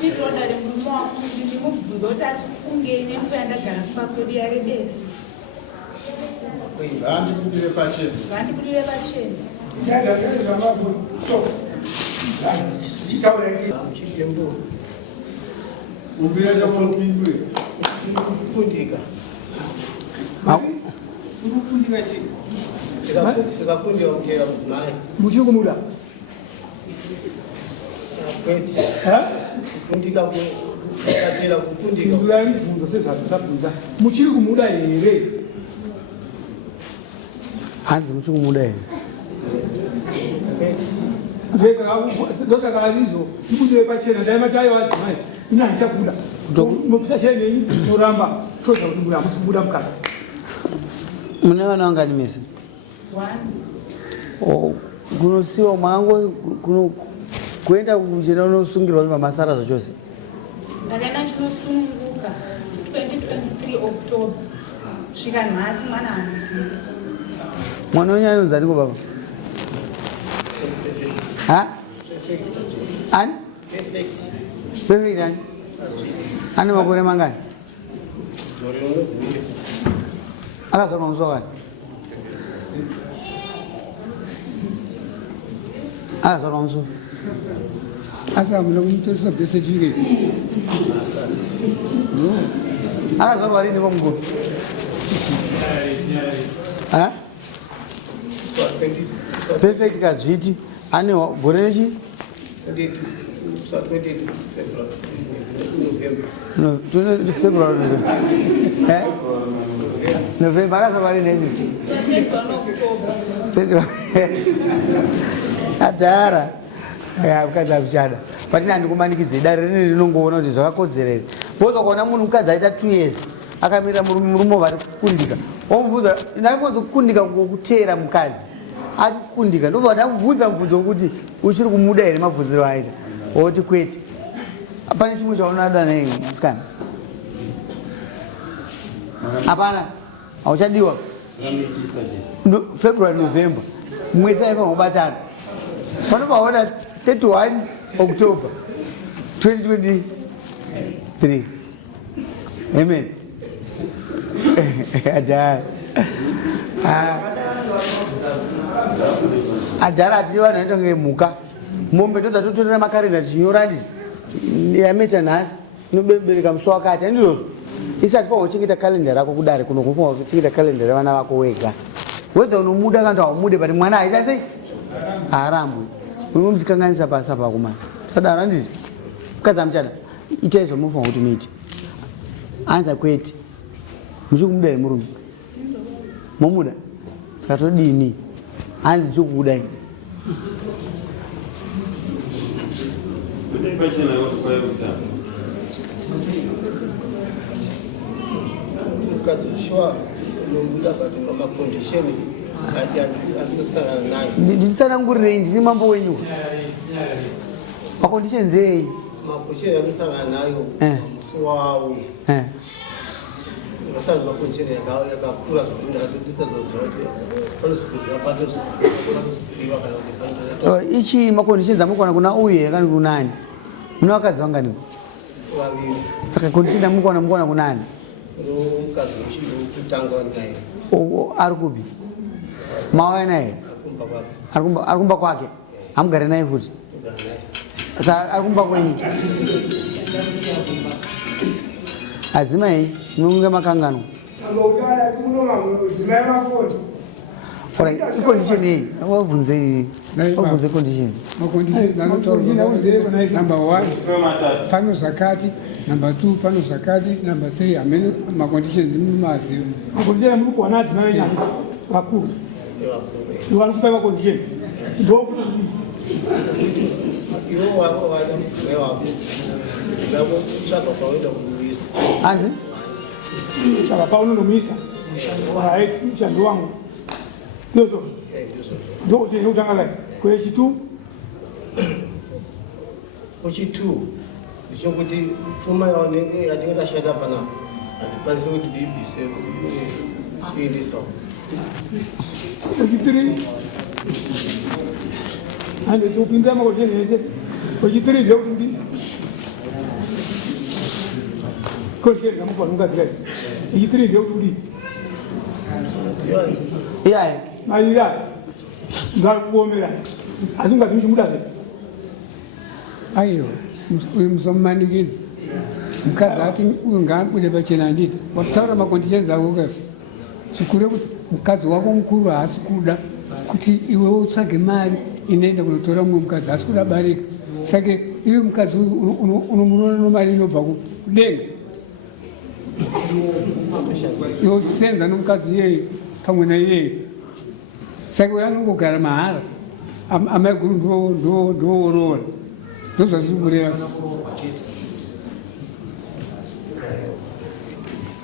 kuitwa dari murume wangu ndimubvunza kuti atifungei nenguva ndagara kumakwedu yare besi. Ngandibudire pachena. Ngandibudire pachena. Ubira chapondibwe. Kundika. Kundika chi. Tikakundika kuchera mudzimai. Muchikumula. Kweti. Kundika kuchera kukundika. Kundika mibvunzo sezvatabvunza. Muchiri kumuda here? Hanzi muchiri kumuda here? Ndosaka izvo ibudire pachena ndaimatayi wadzimai ina ndichakuda mopisa chenei noramba toza kuti mbuya musibuda mukadzi. Mune vana vangani mese? Kunosiwa mwangu kuenda kuchena unosungirwa mamasara zvachose? Ndakaenda chinosunguka 2023 October kusvika nhasi mwana hamuzivi. Mwana wenyu anonzi aniko baba? Ani? Perfect ani? Ane makore mangani? Akazvarwa musi wakani? Akazvarwa musi? Asi hamuna kumutoresa birth certificate? Akazvarwa rini komuguru? Perfect kazviti ane gore nechi? February November akazvarwa rini nesi? Adhara mukadzi akuchada patina handikumanikidze dare rine rinongoona kuti zvakakodzerere boza kuona munhu mukadzi aita 2 years akamirira murume vari kukundika omubvunza ndakonzi kukundika kukutera mukadzi ati kukundika ndobva ndamubvunza mubvunzo wekuti uchiri kumuda here mabvunziro aita oti kwete. Pane chimwe chaunada nei musikana? Hapana hauchadiwa. February November mwedzi aifa kubatana panopaona 31 October 2023. Amen. Adhara atiri vanhu anoita kunge mhuka mombe ndodzatotorera makarenda tichinyora nditi yameta nhasi inobereka musi wakati handizvozvo isati fanwa kuchengeta kalenda rako kudare kuno kufanwa kuchengeta kalenda revana vako wega whether unomuda kana haumude but mwana aita sei haarambwi unomutikanganisa pasa pakumana sadaro handiti mukadzi amuchada itai zvamufanwa kuti muite anza kwete muchikumuda here murume momuda saka todini hanzi ndichikudai nditsanangurirei ndini mambo wenyu makondisheni ei makondition yamusangana nayo musi wawo asana makondition yakakura zvokundiraaa ichi makonditions amukwana kuna uye yakani kunani muna vakadzi vanganiko saka condition amukwana kunani mukadzi wechitanga naye ari kupi mawaya naye ari kumba kwake amugare naye futi saka ari kumba kwenyu adzimai munonge makangano icondition iyi wabvunze condition number 1 pano zakati number 2 pano zakati number 3 amene macondition ndimumaziwo macondition muri kuwana adzimai nyani vakuru iwari kupa macondition ndokuti hanzi saka paunonomisa right mshando wangu ndozvo ndokuti ndokutanga kai kwechitu zvokuti pfuma yaonenge yatinge tashanda panapa handikwanisi kuti ndibvise chiendesawo kwechi3 handiti kupindira makondition ese kwechi3 ndekuti Condition namukona mukadzi kadzi. Ichitiri ndeyekuti iyayi maira ngakuomera asi ungazi muchimudaze aiwa uyu musamumanikidzi mukadzi ati uyu ngaabude pachena anditi wakutaura makondisheni avo kazi zvikure kuti mukadzi wako mukuru haasi kuda kuti iwe utsvage mari inoenda kunotora mumwe mukadzi haasi kuda barika sake iwe mukadzi unomuroora nomari inobva kudenga iwe uchisenza nomukadzi iyeye pamwe naiyeye saka uyo anongogara mahara amai guru ndooroora ndozvazviri kureva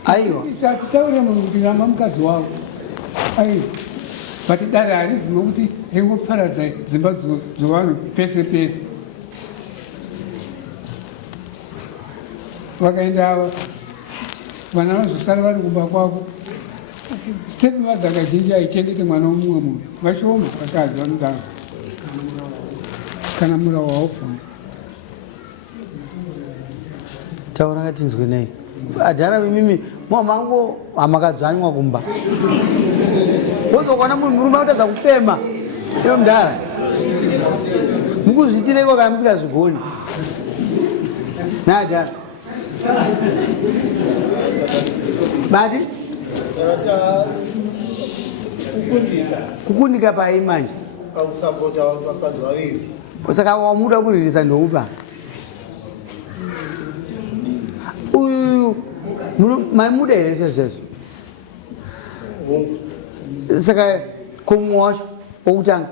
aiwa tisataure munhu kuti ramba mukadzi wavo aiwa bati dare haribvi nokuti ringoparadza dzimba dzevanhu pese pese vakaenda ava vana vazosara vari kumba kwako step mother kazhinji haichengete mwana womumwe munhu vashoma vakadzi vanodaro kana mura waupfuma taura ngatinzwe nei adhara imimi mwamango hamakadzvanywa kumba wozokwana munhu murume akutadza kufema iwe mudhara mukuzviitireiko kana musikazvigoni naadhara bati kukundika pai manje pakusapota vakadzi vaviri saka wamuda kuririsa ndoupa uyu maimuda here sezvezvo saka komumwe wacho wokutanga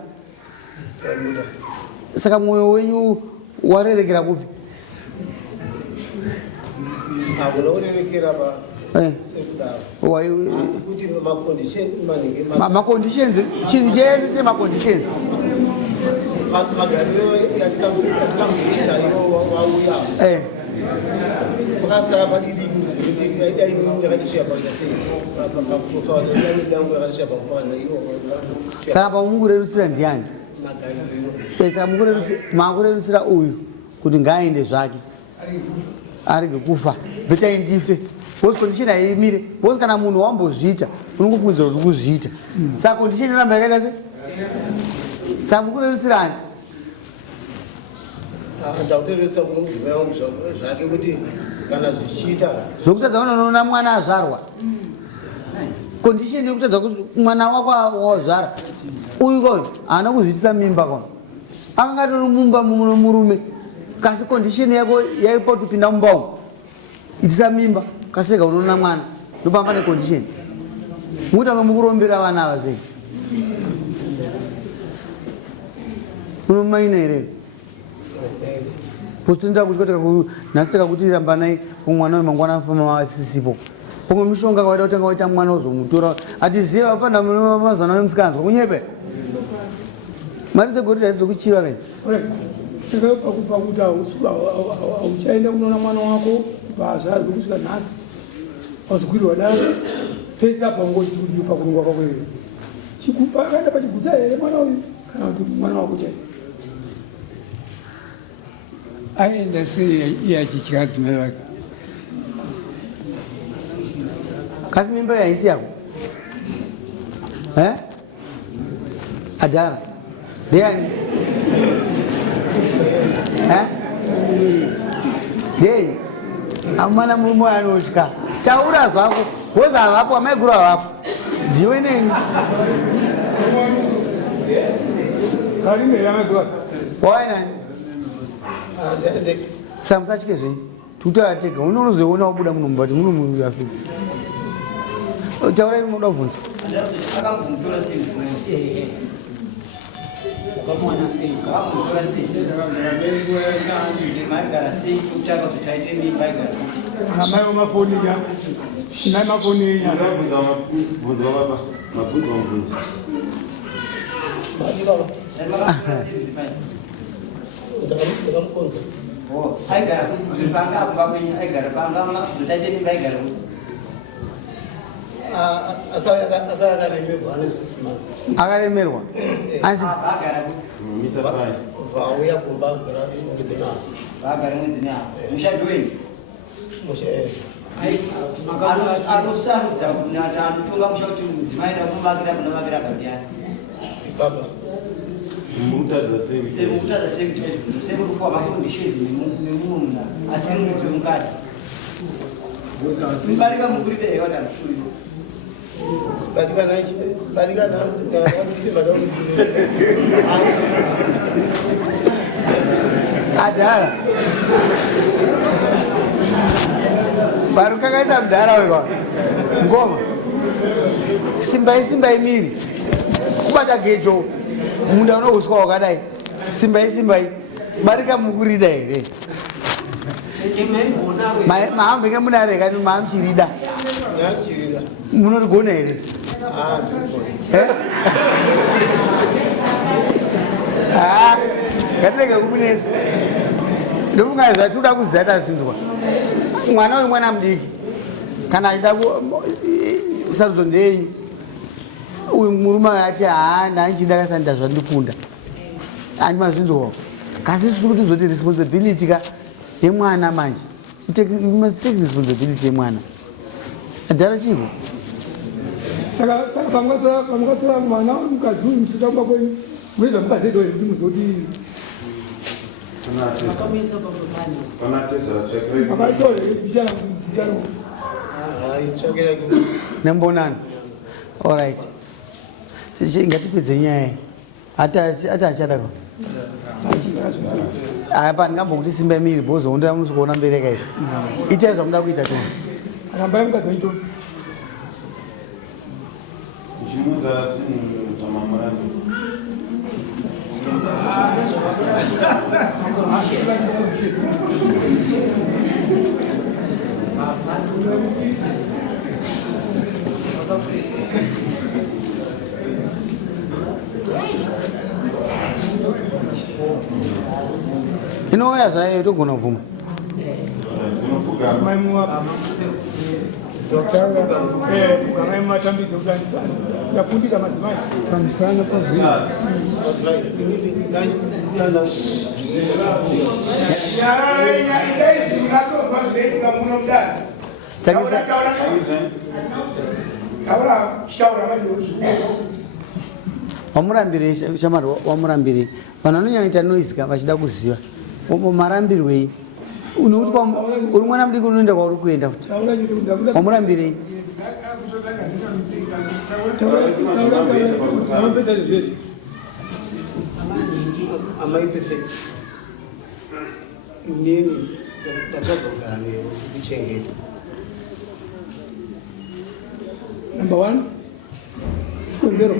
saka mwoyo wenyu warerekera kupi hakuna kurerekera sekudaro asi kuti maconditions chinhu chese chine maconditions magariro yatikamboita iwo wauya pakasara padidi yakatishaya pakaadangu yakatishaya pakufana iwo saka pamukurerutsira ndiani saka makurerutsira uyu kuti ngaaende zvake arege kufa betai ndife bcause condition haimire bcause kana munhu wambozviita unongofungidzira kuti kuzviita saka condition yoramba yakaita se saka mukurerutsirani ndakutereretsa kunomudzimai wangu zvake kuti kana zvichiita zvokutadza unoona mwana azvarwa condition yokutadza kuti mwana wako wazvara uyu koyo haana kuzviitisa mimba kono akanga tori mumba muno murume kasi condition yako yaipo tupinda mumba umu itisa mimba kaseka unoona mwana ndopamba necondition mukutange mukurombera vana ava sei unomaina here positoenda kuchikotika nhasi takakuti rambanai umwana wemangwana afama asisipo pomwe mishonga kawaida kutanga waita mwana uzomutora atizive vapanda mazana nemusikanzwa kunyepe mari dzegoridha dzizokuchiva vese saka pakuti hauchaenda kunoona mwana wako vazvazi kusvika nhasi wazogwirwa daro pese apa ungoti kuti pakurungwa kwako here akaenda pachigutsa here mwana uyu kana kuti mwana wako chai aenda sei iye achitya adzimai vake kasi mimba yaisi yako adhara ndiani ndeni amana murume anotya taura zvako wozi havapo amaiguru havapo ndiwe neni wainani saka musatye zvenyu tikutaura tega unonozoona wabuda muno mubati muno muafika taura imoda kubvunza akambomutora sei ukamwana sei maigara sei kutanga kuti taite mimba igara amai vamafoni inai mafoni enyaya ndakamukonza aigara kuti panga kumba kwenyu aigara panga kuti taite mimba igara akaremerwa ane 6 months akaremerwa vauya kumba gara mwedzi navo vagara mwedzi navo mushadhi wenyu anosarudza kunata anotonga musha kuti mudzimai ndamumakira munamakira kandiani baba semukutadza semurikuwa maconditions nemumuna asi mudzi wemukadzi mubarika mukurida iwatasi batikana wakusimba adhara barukakaisa mudhara wekwa ngoma simbai miri kubata gecho munda unohuswa wakadai simbai barika mukurida here mahambenge munareka mamuchirida munorigona here ngatirege kumunetsa ndokungaizva toda kuzata zvinzwa mwana wemwana mudiki kana achida sarudzo ndenyu uyu murume ati ndanchida kasanda zvandikunda andimazvinzwawo kasi isusu kuti uzoti responsibility ka yemwana manje you must take responsibility yemwana adhara chiko saka pamukatora mwana mukadzi uyu muchida kuba kwenyu munoita mukazedo kuti muzoti nembonano allright ngatipedze nyaya ati achada apa ndingambokuti simba miri bhozounda munozokuona mbereka izvi itai zvamuda kuita to rambai mukadzi waito inouya zvayo togona kubvuma matambidze kuti ndafundika madzimai tambisana pazvino wamurambirei shamari wamurambirei vanhu vanonyanyaita noizika vachida kuziva marambirwei unokuti uri mwana mudiki unoenda kwauri kuenda kuti wamurambirei amai perfect inini ndatagogara newe kuchengeta number 1 chikonzero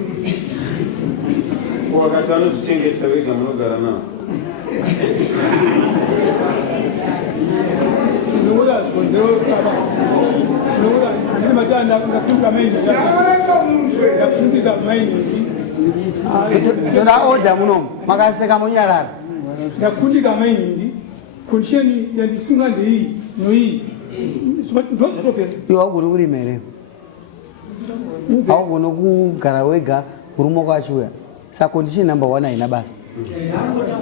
wakati anozvichengeta vega munogara navo nokuda chikonzero nokuda andine matanda ndafundika maini ndafundika maini toda order munomu makaseka munyarara ndakundika mainingi condition yandisunga ndeiyi noiyi ndozvatopera iwe haugoni kurima here haugoni kugara wega kurume kwachiuya saka condition number 1 haina basa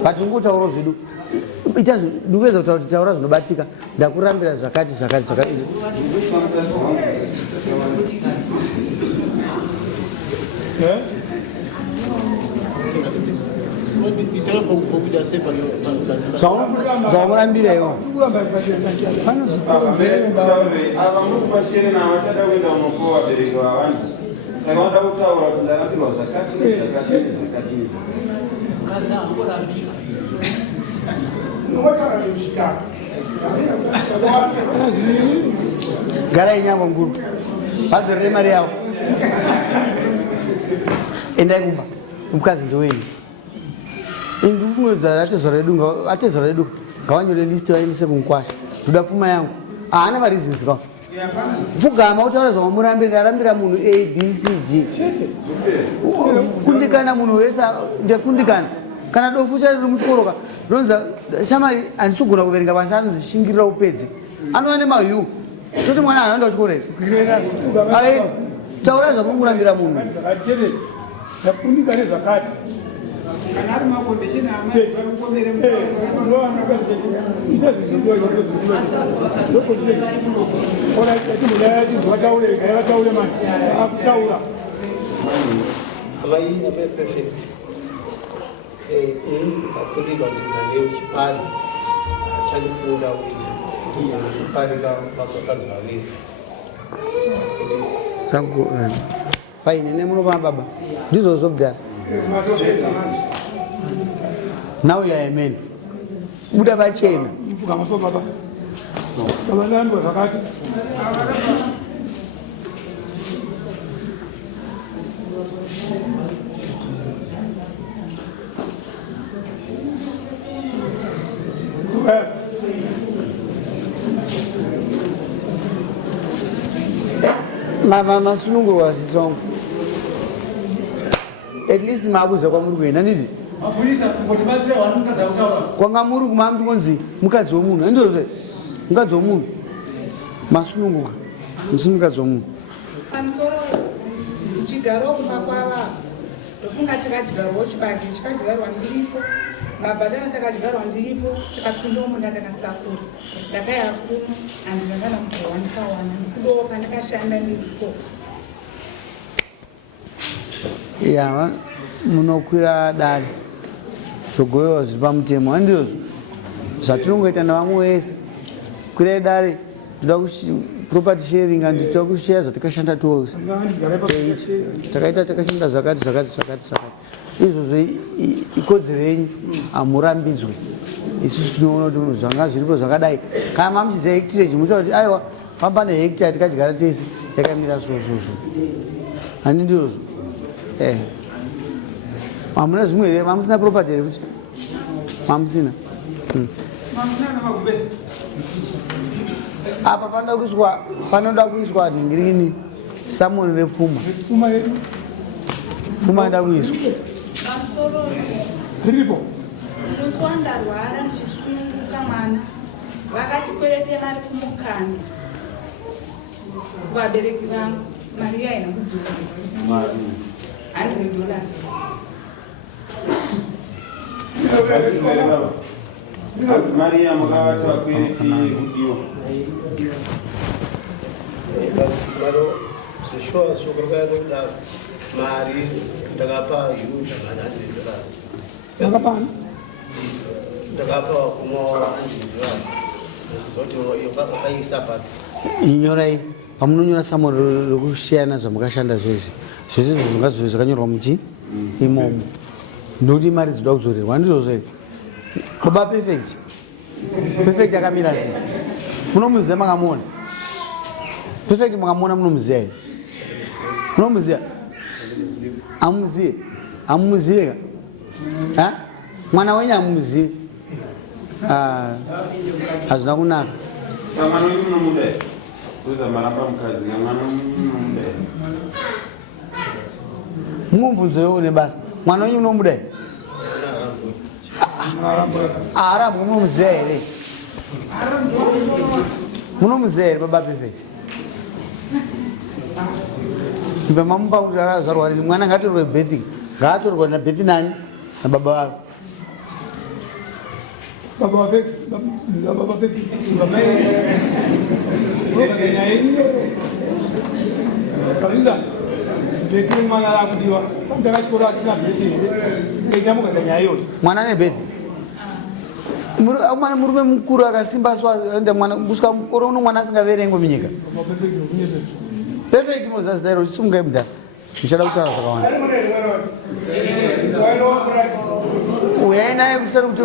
but ungotaura zvedu ita ndikuedza kutaura kuti taura zvinobatika ndakurambira zvakati zvamurambira iwo ava mukupachirina vachada kuenda unokuva vabereki vavanzi saka vanoda kutaura kuti ndarambirwa zvakati garai nyamba nguru vazorere mari yavo endai kumba mukazi ndowenyu indikuedza atezo redu ngavanyore listi vaendese kumukwasha ndoda pfuma yangu haana mareasons kawo pfugama utaura zvamamurambira ndarambira munhu abcg kundikana munhu wese ndekundikana kana dofu chariri muchikoroka ronza shamari handisogona kuverenga pasi anonzi shingirira upedze anova nemahu toti mwana anoenda kuchikoro here taura zvamamurambira munhu ndakundikane zvakati Amai ame perfect. Akuli ba ndani chipari. Chali kunda wili. Pari ga bakakaza wili. Sangu fine ne muno baba ndizo zobda nawe ya amen buda bachena kama so baba baba nambo zakati mama sunungu wasisongo at least mabuza kwa muri kwena nditi Abuisa kuti batsira wanukadza kutaura. kwanga muri kumamti konzi mukadzi womunhu ndizvo mukadzi womunhu masununguka musi mukadzi womunhu pamusoro chigaro kumba kwava ndofunga chakadyarwawo chibage chikadyarwa ndiripo mabhatana takadyarwa ndiripo chikapindawo munda takasakura ndakaya kuno handina kana kugawa ndikawana ndikudowo pandakashanda ndiripo ya munokwira dare zvogoyewa zviri pamutemo handizvo zvatinongoita navamwe vese kwirai dare toda property sharing handitoda kusheya zvatakashanda tose takaita takashanda zvakati izvozvo ikodzero yenyu hamurambidzwe isusu tinoona kuti zvanga zviripo zvakadai kana mamuchiziva hectage muchaura kuti aiwa pamba nehectare tikadyara tese yakamira sososvo handi ndizvozvo hamuna zvimwe here mamusina property here kuti mamusina apa panoda kuiswa ningirini samoni repfuma pfuma inoda kuiswa riripo musi wandarwara ndichisununguka mwana vakachikwerete mari kumukanda kuvabereki vangu mari yaina kudzoka $100 Maria mukavati vakwiriti kudiwa Maro sishwa sokurukaya kudaro mari ndakapa yu $100. Ndakapana Ndakapa kuma $100. Zoti wakaisa papi. inyorai pamunonyora samoni rekusheyana zvamukashanda zvese zvese izvo zvingazove zvakanyorwa muchi imomo ndokuti mari dzinoda kudzorerwa ndizvozvo here baba perfect akamira sei munomuziva makamuona perfect makamuona munomuziva here munomuziva hamumuzive ka mwana wenyu hamumuzive hazvina kunaka mwana wenyu munomudai toita maramba mukadzi mwana munomudai mumubvunzo iwo nebasa mwana wenyu munomudai arambwe munomuziva here munomuziva here baba perfect ibva mamupa kuti akazvarwa rini mwana ngaatorwe bethi ngaatorwa nabethi nani nababa vako baba wafeki baba kabisa bethi mwana lakudiwa ndakachikora asina bethi ngenyamuka zanyayo mwana nebethi mwana murume mukuru akasimba enda mwana kusvika mukoro uno mwana asingaverengwe munyika perfect mozazitairo uchisimukai mudhara muchada kutaura zvakawanda uyai naye kuseri kuti